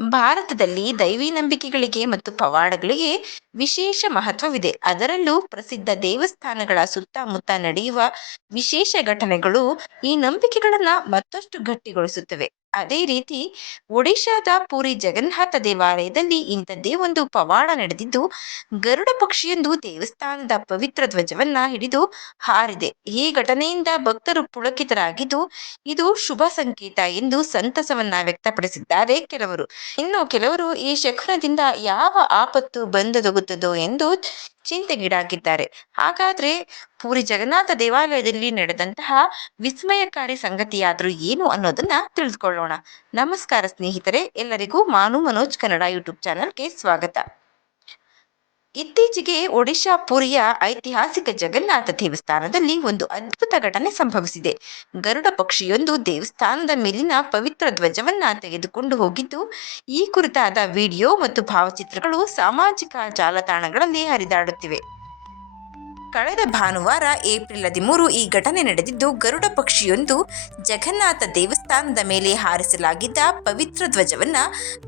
ಭಾರತದಲ್ಲಿ ದೈವಿ ನಂಬಿಕೆಗಳಿಗೆ ಮತ್ತು ಪವಾಡಗಳಿಗೆ ವಿಶೇಷ ಮಹತ್ವವಿದೆ. ಅದರಲ್ಲೂ ಪ್ರಸಿದ್ಧ ದೇವಸ್ಥಾನಗಳ ಸುತ್ತಮುತ್ತ ನಡೆಯುವ ವಿಶೇಷ ಘಟನೆಗಳು ಈ ನಂಬಿಕೆಗಳನ್ನು ಮತ್ತಷ್ಟು ಗಟ್ಟಿಗೊಳಿಸುತ್ತವೆ. ಅದೇ ರೀತಿ ಒಡಿಶಾದ ಪುರಿ ಜಗನ್ನಾಥ ದೇವಾಲಯದಲ್ಲಿ ಇಂಥದ್ದೇ ಒಂದು ಪವಾಡ ನಡೆದಿದ್ದು, ಗರುಡ ಪಕ್ಷಿಯೊಂದು ದೇವಸ್ಥಾನದ ಪವಿತ್ರ ಧ್ವಜವನ್ನ ಹಿಡಿದು ಹಾರಿದೆ. ಈ ಘಟನೆಯಿಂದ ಭಕ್ತರು ಪುಳಕಿತರಾಗಿದ್ದು, ಇದು ಶುಭ ಸಂಕೇತ ಎಂದು ಸಂತಸವನ್ನ ವ್ಯಕ್ತಪಡಿಸಿದ್ದಾರೆ ಕೆಲವರು. ಇನ್ನು ಕೆಲವರು ಈ ಶಕುನದಿಂದ ಯಾವ ಆಪತ್ತು ಬಂದೊದಗುತ್ತದೋ ಎಂದು ಚಿಂತೆಗೀಡಾಗಿದ್ದಾರೆ. ಹಾಗಾದ್ರೆ ಪೂರಿ ಜಗನ್ನಾಥ ದೇವಾಲಯದಲ್ಲಿ ನಡೆದಂತಹ ವಿಸ್ಮಯಕಾರಿ ಸಂಗತಿಯಾದರೂ ಏನು ಅನ್ನೋದನ್ನ ತಿಳಿದುಕೊಳ್ಳೋಣ. ನಮಸ್ಕಾರ ಸ್ನೇಹಿತರೆ, ಎಲ್ಲರಿಗೂ ಮಾನು ಮನೋಜ್ ಕನ್ನಡ ಯೂಟ್ಯೂಬ್ ಚಾನಲ್ಗೆ ಸ್ವಾಗತ. ಇತ್ತೀಚೆಗೆ ಒಡಿಶಾ ಪುರಿಯ ಐತಿಹಾಸಿಕ ಜಗನ್ನಾಥ ದೇವಸ್ಥಾನದಲ್ಲಿ ಒಂದು ಅದ್ಭುತ ಘಟನೆ ಸಂಭವಿಸಿದೆ. ಗರುಡ ಪಕ್ಷಿಯೊಂದು ದೇವಸ್ಥಾನದ ಮೇಲಿನ ಪವಿತ್ರ ಧ್ವಜವನ್ನ ತೆಗೆದುಕೊಂಡು ಹೋಗಿದ್ದು, ಈ ಕುರಿತಾದ ವಿಡಿಯೋ ಮತ್ತು ಭಾವಚಿತ್ರಗಳು ಸಾಮಾಜಿಕ ಜಾಲತಾಣಗಳಲ್ಲಿ ಹರಿದಾಡುತ್ತಿವೆ. ಕಳೆದ ಭಾನುವಾರ ಏಪ್ರಿಲ್ ಹದಿಮೂರು ಈ ಘಟನೆ ನಡೆದಿದ್ದು, ಗರುಡ ಪಕ್ಷಿಯೊಂದು ಜಗನ್ನಾಥ ದೇವಸ್ಥಾನದ ಮೇಲೆ ಹಾರಿಸಲಾಗಿದ್ದ ಪವಿತ್ರ ಧ್ವಜವನ್ನ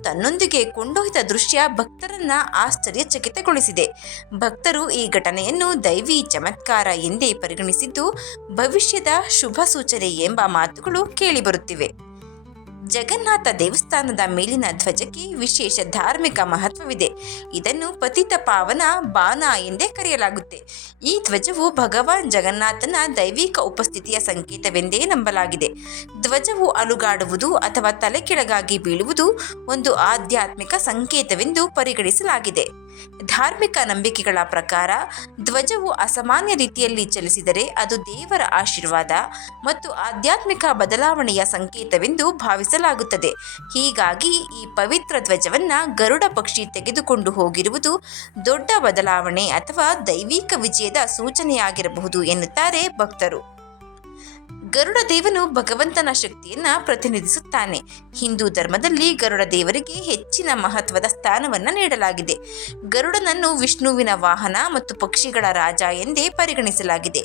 ತನ್ನೊಂದಿಗೆ ಕೊಂಡೊಯ್ದ ದೃಶ್ಯ ಭಕ್ತರನ್ನ ಆಶ್ಚರ್ಯಚಕಿತಗೊಳಿಸಿದೆ. ಭಕ್ತರು ಈ ಘಟನೆಯನ್ನು ದೈವಿ ಚಮತ್ಕಾರ ಎಂದೇ ಪರಿಗಣಿಸಿದ್ದು, ಭವಿಷ್ಯದ ಶುಭ ಸೂಚನೆ ಎಂಬ ಮಾತುಗಳು ಕೇಳಿಬರುತ್ತಿವೆ. ಜಗನ್ನಾಥ ದೇವಸ್ಥಾನದ ಮೇಲಿನ ಧ್ವಜಕ್ಕೆ ವಿಶೇಷ ಧಾರ್ಮಿಕ ಮಹತ್ವವಿದೆ. ಇದನ್ನು ಪತಿತ ಪಾವನ ಬಾನ ಎಂದೇ ಕರೆಯಲಾಗುತ್ತೆ. ಈ ಧ್ವಜವು ಭಗವಾನ್ ಜಗನ್ನಾಥನ ದೈವಿಕ ಉಪಸ್ಥಿತಿಯ ಸಂಕೇತವೆಂದೇ ನಂಬಲಾಗಿದೆ. ಧ್ವಜವು ಅಲುಗಾಡುವುದು ಅಥವಾ ತಲೆಕೆಳಗಾಗಿ ಬೀಳುವುದು ಒಂದು ಆಧ್ಯಾತ್ಮಿಕ ಸಂಕೇತವೆಂದು ಪರಿಗಣಿಸಲಾಗಿದೆ. ಧಾರ್ಮಿಕ ನಂಬಿಕೆಗಳ ಪ್ರಕಾರ, ಧ್ವಜವು ಅಸಾಮಾನ್ಯ ರೀತಿಯಲ್ಲಿ ಚಲಿಸಿದರೆ ಅದು ದೇವರ ಆಶೀರ್ವಾದ ಮತ್ತು ಆಧ್ಯಾತ್ಮಿಕ ಬದಲಾವಣೆಯ ಸಂಕೇತವೆಂದು ಭಾವಿಸಲಾಗುತ್ತದೆ. ಹೀಗಾಗಿ ಈ ಪವಿತ್ರ ಧ್ವಜವನ್ನ ಗರುಡ ಪಕ್ಷಿ ತೆಗೆದುಕೊಂಡು ಹೋಗಿರುವುದು ದೊಡ್ಡ ಬದಲಾವಣೆ ಅಥವಾ ದೈವಿಕ ವಿಜಯದ ಸೂಚನೆಯಾಗಿರಬಹುದು ಎನ್ನುತ್ತಾರೆ ಭಕ್ತರು. ಗರುಡ ದೇವನು ಭಗವಂತನ ಶಕ್ತಿಯನ್ನ ಪ್ರತಿನಿಧಿಸುತ್ತಾನೆ. ಹಿಂದೂ ಧರ್ಮದಲ್ಲಿ ಗರುಡ ದೇವರಿಗೆ ಹೆಚ್ಚಿನ ಮಹತ್ವದ ಸ್ಥಾನವನ್ನ ನೀಡಲಾಗಿದೆ. ಗರುಡನನ್ನು ವಿಷ್ಣುವಿನ ವಾಹನ ಮತ್ತು ಪಕ್ಷಿಗಳ ರಾಜ ಎಂದೇ ಪರಿಗಣಿಸಲಾಗಿದೆ.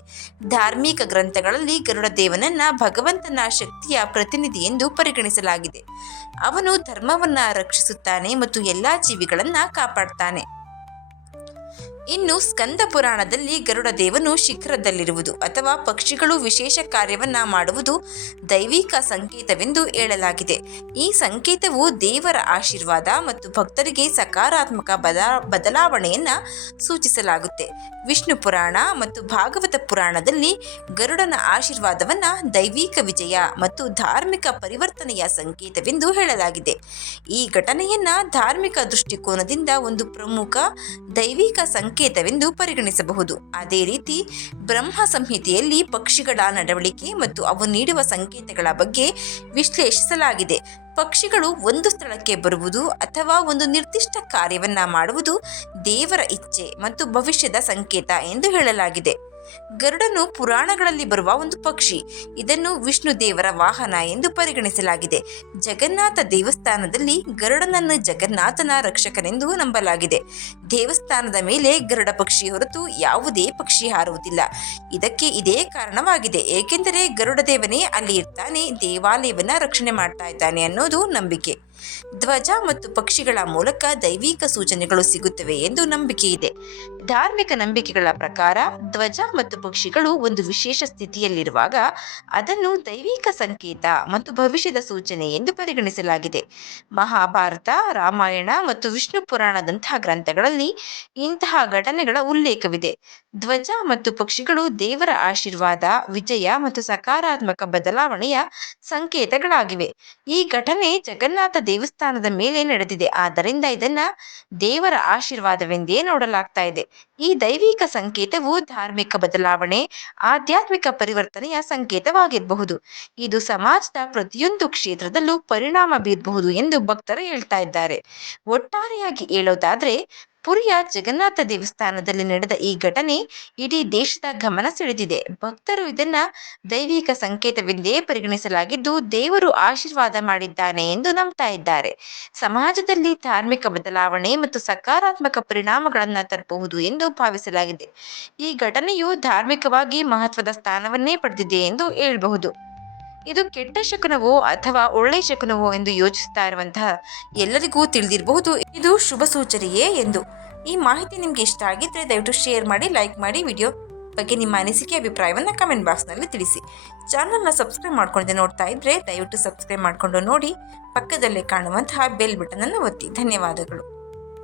ಧಾರ್ಮಿಕ ಗ್ರಂಥಗಳಲ್ಲಿ ಗರುಡ ದೇವನನ್ನ ಭಗವಂತನ ಶಕ್ತಿಯ ಪ್ರತಿನಿಧಿ ಎಂದು ಪರಿಗಣಿಸಲಾಗಿದೆ. ಅವನು ಧರ್ಮವನ್ನ ರಕ್ಷಿಸುತ್ತಾನೆ ಮತ್ತು ಎಲ್ಲಾ ಜೀವಿಗಳನ್ನ ಕಾಪಾಡ್ತಾನೆ. ಇನ್ನು ಸ್ಕಂದ ಪುರಾಣದಲ್ಲಿ ಗರುಡ ದೇವನು ಶಿಖರದಲ್ಲಿರುವುದು ಅಥವಾ ಪಕ್ಷಿಗಳು ವಿಶೇಷ ಕಾರ್ಯವನ್ನ ಮಾಡುವುದು ದೈವಿಕ ಸಂಕೇತವೆಂದು ಹೇಳಲಾಗಿದೆ. ಈ ಸಂಕೇತವು ದೇವರ ಆಶೀರ್ವಾದ ಮತ್ತು ಭಕ್ತರಿಗೆ ಸಕಾರಾತ್ಮಕ ಬದಲಾವಣೆಯನ್ನ ಸೂಚಿಸಲಾಗುತ್ತೆ. ವಿಷ್ಣು ಪುರಾಣ ಮತ್ತು ಭಾಗವತ ಪುರಾಣದಲ್ಲಿ ಗರುಡನ ಆಶೀರ್ವಾದವನ್ನ ದೈವಿಕ ವಿಜಯ ಮತ್ತು ಧಾರ್ಮಿಕ ಪರಿವರ್ತನೆಯ ಸಂಕೇತವೆಂದು ಹೇಳಲಾಗಿದೆ. ಈ ಘಟನೆಯನ್ನ ಧಾರ್ಮಿಕ ದೃಷ್ಟಿಕೋನದಿಂದ ಒಂದು ಪ್ರಮುಖ ದೈವಿಕ ಸಂಕೇತವೆಂದು ಪರಿಗಣಿಸಬಹುದು. ಅದೇ ರೀತಿ, ಬ್ರಹ್ಮ ಸಂಹಿತೆಯಲ್ಲಿ ಪಕ್ಷಿಗಳ ನಡವಳಿಕೆ ಮತ್ತು ಅವು ನೀಡುವ ಸಂಕೇತಗಳ ಬಗ್ಗೆ ವಿಶ್ಲೇಷಿಸಲಾಗಿದೆ. ಪಕ್ಷಿಗಳು ಒಂದು ಸ್ಥಳಕ್ಕೆ ಬರುವುದು ಅಥವಾ ಒಂದು ನಿರ್ದಿಷ್ಟ ಕಾರ್ಯವನ್ನು ಮಾಡುವುದು ದೇವರ ಇಚ್ಛೆ ಮತ್ತು ಭವಿಷ್ಯದ ಸಂಕೇತ ಎಂದು ಹೇಳಲಾಗಿದೆ. ಗರುಡನು ಪುರಾಣಗಳಲ್ಲಿ ಬರುವ ಒಂದು ಪಕ್ಷಿ. ಇದನ್ನು ವಿಷ್ಣು ದೇವರ ವಾಹನ ಎಂದು ಪರಿಗಣಿಸಲಾಗಿದೆ. ಜಗನ್ನಾಥ ದೇವಸ್ಥಾನದಲ್ಲಿ ಗರುಡನನ್ನು ಜಗನ್ನಾಥನ ರಕ್ಷಕನೆಂದು ನಂಬಲಾಗಿದೆ. ದೇವಸ್ಥಾನದ ಮೇಲೆ ಗರುಡ ಪಕ್ಷಿ ಹೊರತು ಯಾವುದೇ ಪಕ್ಷಿ ಹಾರುವುದಿಲ್ಲ. ಇದಕ್ಕೆ ಇದೇ ಕಾರಣವಾಗಿದೆ. ಏಕೆಂದರೆ ಗರುಡ ದೇವನೇ ಅಲ್ಲಿ ಇರ್ತಾನೆ, ದೇವಾಲಯವನ್ನ ರಕ್ಷಣೆ ಮಾಡ್ತಾ ಇದ್ದಾನೆ ಅನ್ನೋದು ನಂಬಿಕೆ. ಧ್ವಜ ಮತ್ತು ಪಕ್ಷಿಗಳ ಮೂಲಕ ದೈವಿಕ ಸೂಚನೆಗಳು ಸಿಗುತ್ತವೆ ಎಂದು ನಂಬಿಕೆ ಇದೆ ಧಾರ್ಮಿಕ ನಂಬಿಕೆಗಳ ಪ್ರಕಾರ, ಧ್ವಜ ಮತ್ತು ಪಕ್ಷಿಗಳು ಒಂದು ವಿಶೇಷ ಸ್ಥಿತಿಯಲ್ಲಿರುವಾಗ ಅದನ್ನು ದೈವಿಕ ಸಂಕೇತ ಮತ್ತು ಭವಿಷ್ಯದ ಸೂಚನೆ ಎಂದು ಪರಿಗಣಿಸಲಾಗಿದೆ. ಮಹಾಭಾರತ, ರಾಮಾಯಣ ಮತ್ತು ವಿಷ್ಣು ಪುರಾಣದಂತಹ ಗ್ರಂಥಗಳಲ್ಲಿ ಇಂತಹ ಘಟನೆಗಳ ಉಲ್ಲೇಖವಿದೆ. ಧ್ವಜ ಮತ್ತು ಪಕ್ಷಿಗಳು ದೇವರ ಆಶೀರ್ವಾದ, ವಿಜಯ ಮತ್ತು ಸಕಾರಾತ್ಮಕ ಬದಲಾವಣೆಯ ಸಂಕೇತಗಳಾಗಿವೆ. ಈ ಘಟನೆ ಜಗನ್ನಾಥ ದೇವಸ್ಥಾನದ ಮೇಲೆ ನಡೆದಿದೆ. ಆದ್ದರಿಂದ ಇದನ್ನ ದೇವರ ಆಶೀರ್ವಾದವೆಂದೇ ನೋಡಲಾಗ್ತಾ ಇದೆ. ಈ ದೈವಿಕ ಸಂಕೇತವು ಧಾರ್ಮಿಕ ಬದಲಾವಣೆ, ಆಧ್ಯಾತ್ಮಿಕ ಪರಿವರ್ತನೆಯ ಸಂಕೇತವಾಗಿರಬಹುದು ಇದು ಸಮಾಜದ ಪ್ರತಿಯೊಂದು ಕ್ಷೇತ್ರದಲ್ಲೂ ಪರಿಣಾಮ ಬೀರಬಹುದು ಎಂದು ಭಕ್ತರು ಹೇಳ್ತಾ ಇದ್ದಾರೆ. ಒಟ್ಟಾರೆಯಾಗಿ ಹೇಳೋದಾದ್ರೆ ಪುರಿಯ ಜಗನ್ನಾಥ ದೇವಸ್ಥಾನದಲ್ಲಿ ನಡೆದ ಈ ಘಟನೆ ಇಡೀ ದೇಶದ ಗಮನ ಸೆಳೆದಿದೆ. ಭಕ್ತರು ಇದನ್ನ ದೈವಿಕ ಸಂಕೇತವೆಂದೇ ಪರಿಗಣಿಸಲಾಗಿದ್ದು, ದೇವರು ಆಶೀರ್ವಾದ ಮಾಡಿದ್ದಾನೆ ಎಂದು ನಂಬ್ತಾ ಇದ್ದಾರೆ. ಸಮಾಜದಲ್ಲಿ ಧಾರ್ಮಿಕ ಬದಲಾವಣೆ ಮತ್ತು ಸಕಾರಾತ್ಮಕ ಪರಿಣಾಮಗಳನ್ನು ತರಬಹುದು ಎಂದು ಭಾವಿಸಲಾಗಿದೆ. ಈ ಘಟನೆಯು ಧಾರ್ಮಿಕವಾಗಿ ಮಹತ್ವದ ಸ್ಥಾನವನ್ನೇ ಪಡೆದಿದೆ ಎಂದು ಹೇಳ್ಬಹುದು. ಇದು ಕೆಟ್ಟ ಶಕುನವೋ ಅಥವಾ ಒಳ್ಳೆ ಶಕುನವೋ ಎಂದು ಯೋಚಿಸ್ತಾ ಇರುವಂತಹ ಎಲ್ಲರಿಗೂ ತಿಳಿದಿರಬಹುದು. ಇದು ಶುಭ ಸೂಚನೆಯೇ ಎಂದು. ಈ ಮಾಹಿತಿ ನಿಮಗೆ ಇಷ್ಟ ಆಗಿದ್ರೆ ದಯವಿಟ್ಟು ಶೇರ್ ಮಾಡಿ ಲೈಕ್ ಮಾಡಿ ವಿಡಿಯೋ ಬಗ್ಗೆ ನಿಮ್ಮ ಅನಿಸಿಕೆ, ಅಭಿಪ್ರಾಯವನ್ನು ಕಮೆಂಟ್ ಬಾಕ್ಸ್ನಲ್ಲಿ ತಿಳಿಸಿ. ಚಾನಲ್ನ ಸಬ್ಸ್ಕ್ರೈಬ್ ಮಾಡ್ಕೊಂಡಿದ್ದೆ ನೋಡ್ತಾ ಇದ್ರೆ ದಯವಿಟ್ಟು ಸಬ್ಸ್ಕ್ರೈಬ್ ಮಾಡಿಕೊಂಡು ನೋಡಿ, ಪಕ್ಕದಲ್ಲೇ ಕಾಣುವಂತಹ ಬೆಲ್ ಬಟನನ್ನು ಒತ್ತಿ. ಧನ್ಯವಾದಗಳು.